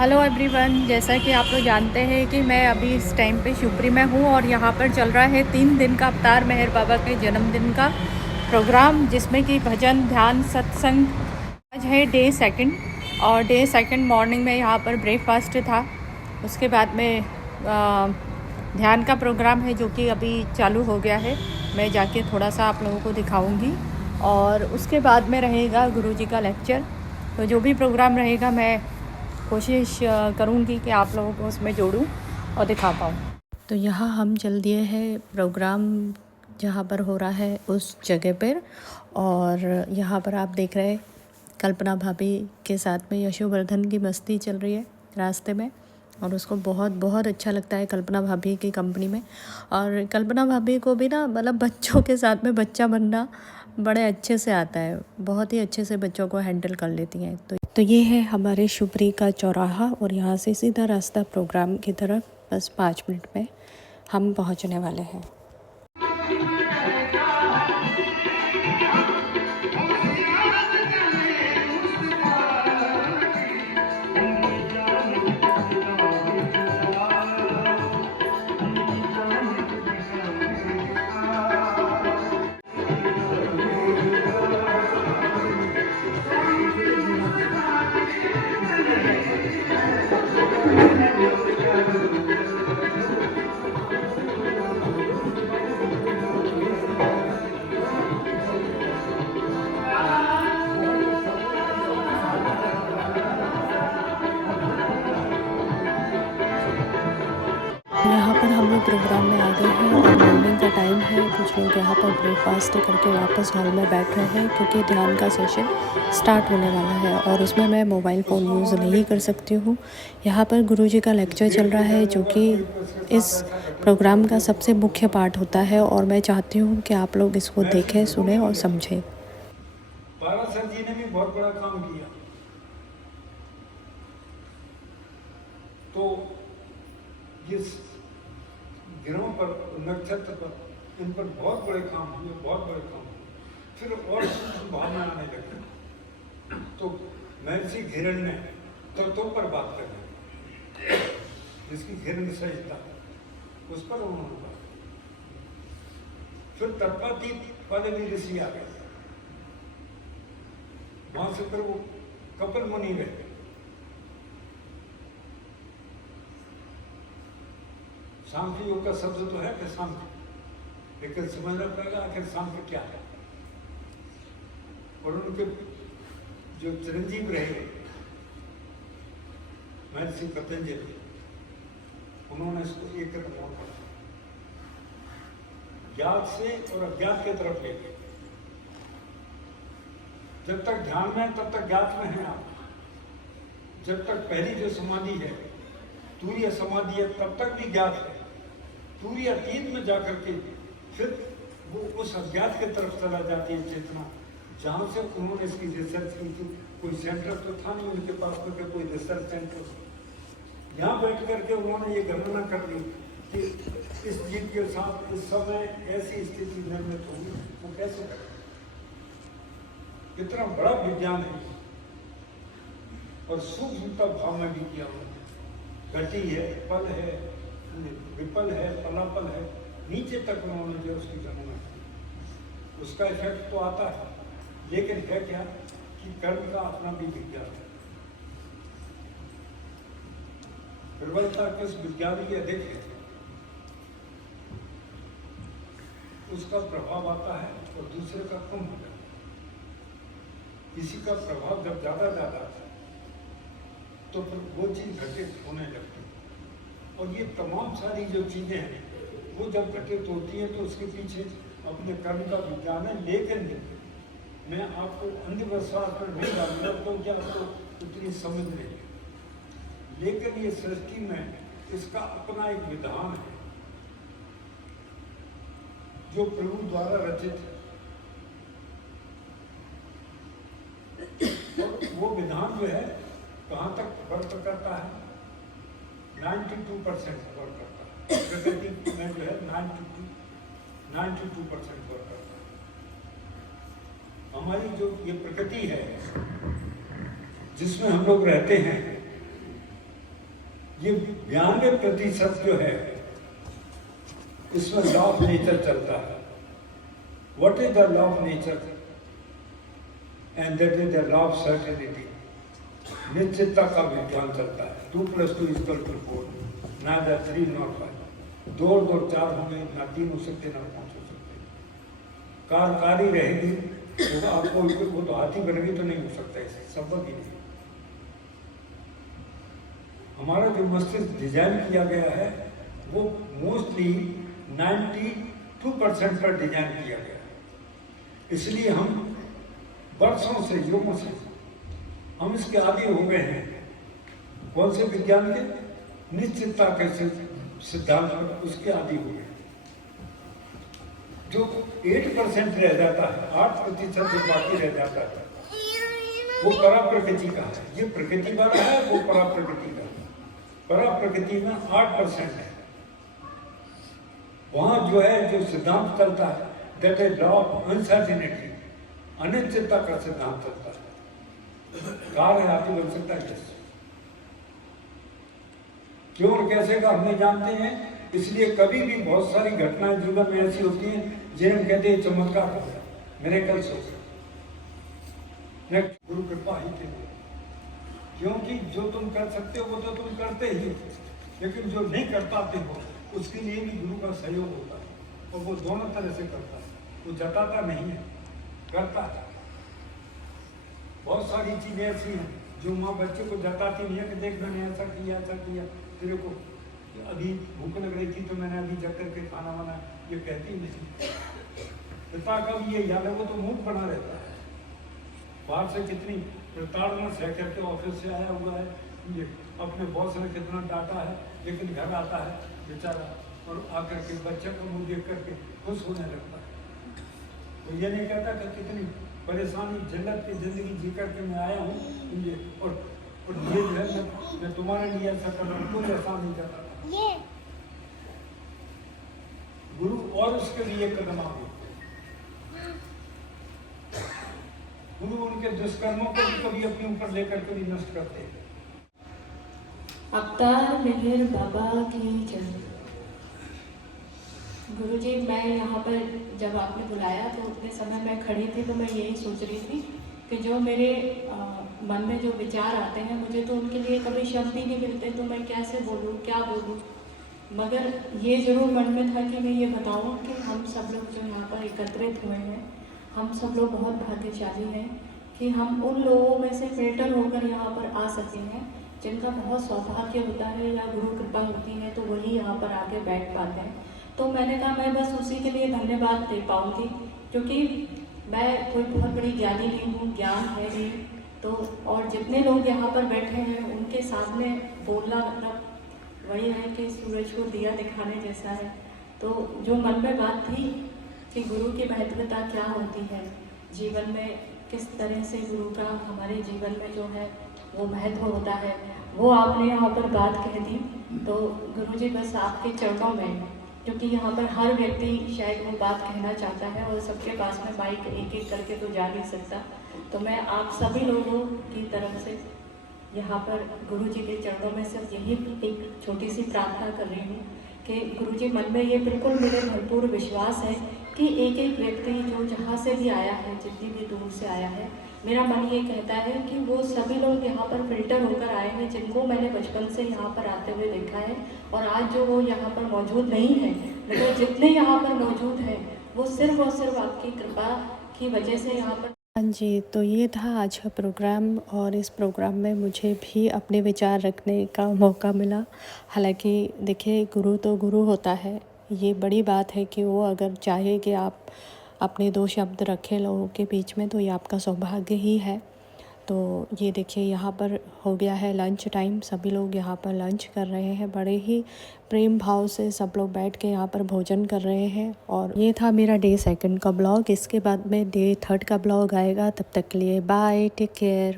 Hello everyone, जैसा कि आप लोग जानते हैं कि मैं अभी इस टाइम पे शिवपुरी में हूँ और यहाँ पर चल रहा है 3 दिन का अवतार मेहर बाबा के जन्मदिन का प्रोग्राम, जिसमें कि भजन, ध्यान, सत्संग। आज है डे सेकंड और डे सेकंड मॉर्निंग में यहाँ पर ब्रेकफास्ट था। उसके बाद में ध्यान का प्रोग्राम है जो कि अभी चालू हो गया है। मैं जाके थोड़ा सा आप लोगों को दिखाऊंगी और उसके बाद में रहेगा गुरुजी का लेक्चर। तो जो भी प्रोग्राम रहेगा मैं कोशिश करूँगी कि आप लोगों को उसमें जोड़ूं और दिखा पाऊँ। तो यहाँ हम चल दिए हैं प्रोग्राम जहाँ पर हो रहा है उस जगह पर, और यहाँ पर आप देख रहे हैं कल्पना भाभी के साथ में यशोवर्धन की मस्ती चल रही है रास्ते में, और उसको बहुत बहुत अच्छा लगता है कल्पना भाभी की कंपनी में। और कल्पना भाभी को भी ना मतलब बच्चों के साथ में बच्चा बनना बड़े अच्छे से आता है, बहुत ही अच्छे से बच्चों को हैंडल कर लेती हैं। तो ये है हमारे शिवपुरी का चौराहा और यहाँ से सीधा रास्ता प्रोग्राम की तरफ बस 5 मिनट में हम पहुँचने वाले हैं। यहाँ पर हम लोग प्रोग्राम में आ गए हैं और मॉर्निंग का टाइम है। कुछ लोग यहाँ पर ब्रेकफास्ट करके वापस हॉल में बैठ रहे हैं क्योंकि ध्यान का सेशन स्टार्ट होने वाला है और उसमें मैं मोबाइल फ़ोन यूज़ नहीं कर सकती हूँ। यहाँ पर गुरुजी का लेक्चर चल रहा है जो कि इस प्रोग्राम का सबसे मुख्य पार्ट होता है और मैं चाहती हूँ कि आप लोग इसको देखें, सुने और समझें। पारासर जी ने भी बहुत बड़ा काम किया। तो जिस ग्रहों पर, नक्षत्र पर, इन पर बहुत बड़े काम हुए, बहुत बड़े काम हुए। फिर और संभावना आने लगी तो महर्षि हिरण्य तत्वों पर बात कर रहे, जिसकी हिरण्य संहिता उस पर उन्होंने बात। फिर तत्वातीत वाले भी ऋषि आ गए, वहां से फिर वो कपिल मुनि गए। सांख्य योग का शब्द तो है कि सांख्य, लेकिन समझना पड़ेगा आखिर सांख्य क्या है। और उनके जो चिरंजीव रहे महर्षि पतंजलि, उन्होंने इसको एक मोड़ पड़ा, ज्ञात से और अज्ञात की तरफ ले गए। जब तक ध्यान में तब तक ज्ञात में है आप। जब तक पहली जो समाधि है तुरीय समाधि है तब तक भी ज्ञात है। तुरीय अतीत में जाकर के फिर वो उस अज्ञात की तरफ चला जाती है चेतना, जहाँ से उन्होंने इसकी रिसर्च की थी। कोई सेंटर तो था नहीं उनके पास, क्योंकि कोई रिसर्च सेंटर। यहाँ बैठ करके उन्होंने ये गणना कर ली कि इस जीव के साथ इस समय ऐसी स्थिति निर्मित होगी, वो कैसे करे। इतना बड़ा विज्ञान है और सूक्ष्मता भाव में भी किया उन्होंने। घटी है, पल है, विपल है, फलापल है, नीचे तक उन्होंने जो उसकी गणना की। उसका इफेक्ट तो आता है, लेकिन है क्या कि कर्म का अपना भी विज्ञान है। प्रबलता किस विज्ञान की अधिक है उसका प्रभाव आता है और दूसरे का कम हो जाता है। किसी का प्रभाव जब ज्यादा ज्यादा तो फिर वो चीज घटित होने लगती है। और ये तमाम सारी जो चीजें हैं वो जब घटित होती हैं तो उसके पीछे अपने कर्म का विज्ञान है। लेकिन मैं आपको अंधविश्वास पर नहीं डालूंगा क्योंकि आपको उतनी समझ नहीं है, लेकिन ये सृष्टि में इसका अपना एक विधान है जो प्रभु द्वारा रचित है। और वो विधान जो है कहाँ तक वर्क करता है, 92% वर्क करता है। प्रकृति में जो है 92% वर्क करता है। हमारी जो ये प्रकृति है जिसमें हम लोग रहते हैं, ये 92% जो है इसमें लॉ ऑफ नेचर चलता है। What is the law of nature? And that is the law of certainty. निश्चितता का विज्ञान चलता है। 2 + 2 = 4, neither 3 nor 5। 2 और 2 4 होंगे, ना 3 हो सकते ना 5 हो सकते। कारी रहेगी तो आपको वो तो हाथी बनेगी तो नहीं हो सकता, ऐसे संभव ही नहीं। हमारा जो मस्तिष्क डिजाइन किया गया है वो मोस्टली 92% पर डिजाइन किया गया है। इसलिए हम वर्षों से, युगों से हम इसके आदी हो गए हैं। कौन से विज्ञान के? निश्चितता के सिद्धांत पर उसके आदी हो गए। जो 8% रह जाता है, 8% जो बाकी रह जाता है, वो परा प्रकृति का है। ये प्रकृति वाला है, वो परा प्रकृति का है। परा प्रकृति में 8% है। वहां जो है, जो सिद्धांत चलता है, that is law of uncertainty, अनिश्चितता का सिद्धांत चलता है। कार है, हाथी बन सकता है कैसे? क्यों और कैसे का हम नहीं जानते हैं। इसलिए कभी भी बहुत सारी घटनाएं जीवन में ऐसी होती हैं जिन्हें हम कहते हैं चमत्कार हो गया, मेरे कल से गुरु कृपा ही थे। क्योंकि जो तुम कर सकते हो वो तो तुम करते ही हो, लेकिन जो नहीं कर पाते हो उसके लिए भी गुरु का सहयोग होता है। और वो दोनों तरह से करता है, वो जताता नहीं है, करता है। बहुत सारी चीजें ऐसी हैं जो माँ बच्चे को जताती नहीं है कि देख मैंने ऐसा किया तेरे को अभी भूख लग रही थी तो मैंने अभी जा करके खाना बनाया, ये कहती नहीं। पिता का भी ये याद है, वो तो मूड बना रहता है। बाहर से कितनी प्रताड़ना सह करके ऑफिस से आया हुआ है, ये अपने बॉस ने कितना डांटा है, लेकिन घर आता है बेचारा और आकर के बच्चे को मुंह देख करके खुश होने लगता है। तो ये नहीं कहता कि कितनी परेशानी जिल्लत की जिंदगी जी करके मैं आया हूँ, ये और ये जो है मैं तुम्हारे लिए ऐसा कर रहा हूँ, कोई ऐसा नहीं करता। गुरु और उसके लिए कदम आगे, गुरु उनके दुष्कर्मों को भी कभी अपने ऊपर लेकर के भी नष्ट करते हैं। अवतार मेहर बाबा की जय। गुरुजी, मैं यहाँ पर जब आपने बुलाया तो उतने समय मैं खड़ी थी तो मैं यही सोच रही थी कि जो मेरे मन में जो विचार आते हैं मुझे तो उनके लिए कभी शब्द ही नहीं मिलते, तो मैं कैसे बोलूँ, क्या बोलूँ। मगर ये ज़रूर मन में था कि मैं ये बताऊँ कि हम सब लोग जो यहाँ पर एकत्रित हुए हैं, हम सब लोग बहुत भाग्यशाली हैं कि हम उन लोगों में से फिल्टर होकर यहाँ पर आ सके हैं जिनका बहुत सौभाग्य होता है या गुरु कृपा होती है तो वही यहाँ पर आके बैठ पाते हैं। तो मैंने कहा मैं बस उसी के लिए धन्यवाद दे पाऊँगी, क्योंकि मैं कोई बहुत बड़ी ज्ञानी नहीं हूँ, ज्ञान है नहीं। तो और जितने लोग यहाँ पर बैठे हैं उनके सामने बोलना मतलब वही है कि सूरज को दिया दिखाने जैसा है। तो जो मन में बात थी कि गुरु की महत्वता क्या होती है जीवन में, किस तरह से गुरु का हमारे जीवन में जो है वो महत्व होता है, वो आपने यहाँ पर बात कह दी। तो गुरुजी बस आपके चरणों में, क्योंकि यहाँ पर हर व्यक्ति शायद वो बात कहना चाहता है और सबके पास में माइक एक एक करके तो जा नहीं सकता, तो मैं आप सभी लोगों की तरफ से यहाँ पर गुरुजी के चरणों में सिर्फ यही एक छोटी सी प्रार्थना कर रही हूँ कि गुरुजी, मन में ये बिल्कुल मेरे भरपूर विश्वास है कि एक एक व्यक्ति जो जहाँ से भी आया है, जितनी भी दूर से आया है, मेरा मन ये कहता है कि वो सभी लोग यहाँ पर फिल्टर होकर आए हैं जिनको मैंने बचपन से यहाँ पर आते हुए देखा है, और आज जो वो यहाँ पर मौजूद नहीं है, मगर जितने यहाँ पर मौजूद हैं वो सिर्फ और सिर्फ आपकी कृपा की वजह से यहाँ पर। हाँ जी, तो ये था आज का प्रोग्राम, और इस प्रोग्राम में मुझे भी अपने विचार रखने का मौका मिला। हालांकि देखिए, गुरु तो गुरु होता है, ये बड़ी बात है कि वो अगर चाहे कि आप अपने 2 शब्द रखें लोगों के बीच में, तो ये आपका सौभाग्य ही है। तो ये देखिए, यहाँ पर हो गया है लंच टाइम, सभी लोग यहाँ पर लंच कर रहे हैं, बड़े ही प्रेम भाव से सब लोग बैठ के यहाँ पर भोजन कर रहे हैं। और ये था मेरा डे 2 का ब्लॉग। इसके बाद में डे 3 का ब्लॉग आएगा। तब तक के लिए बाय, टेक केयर।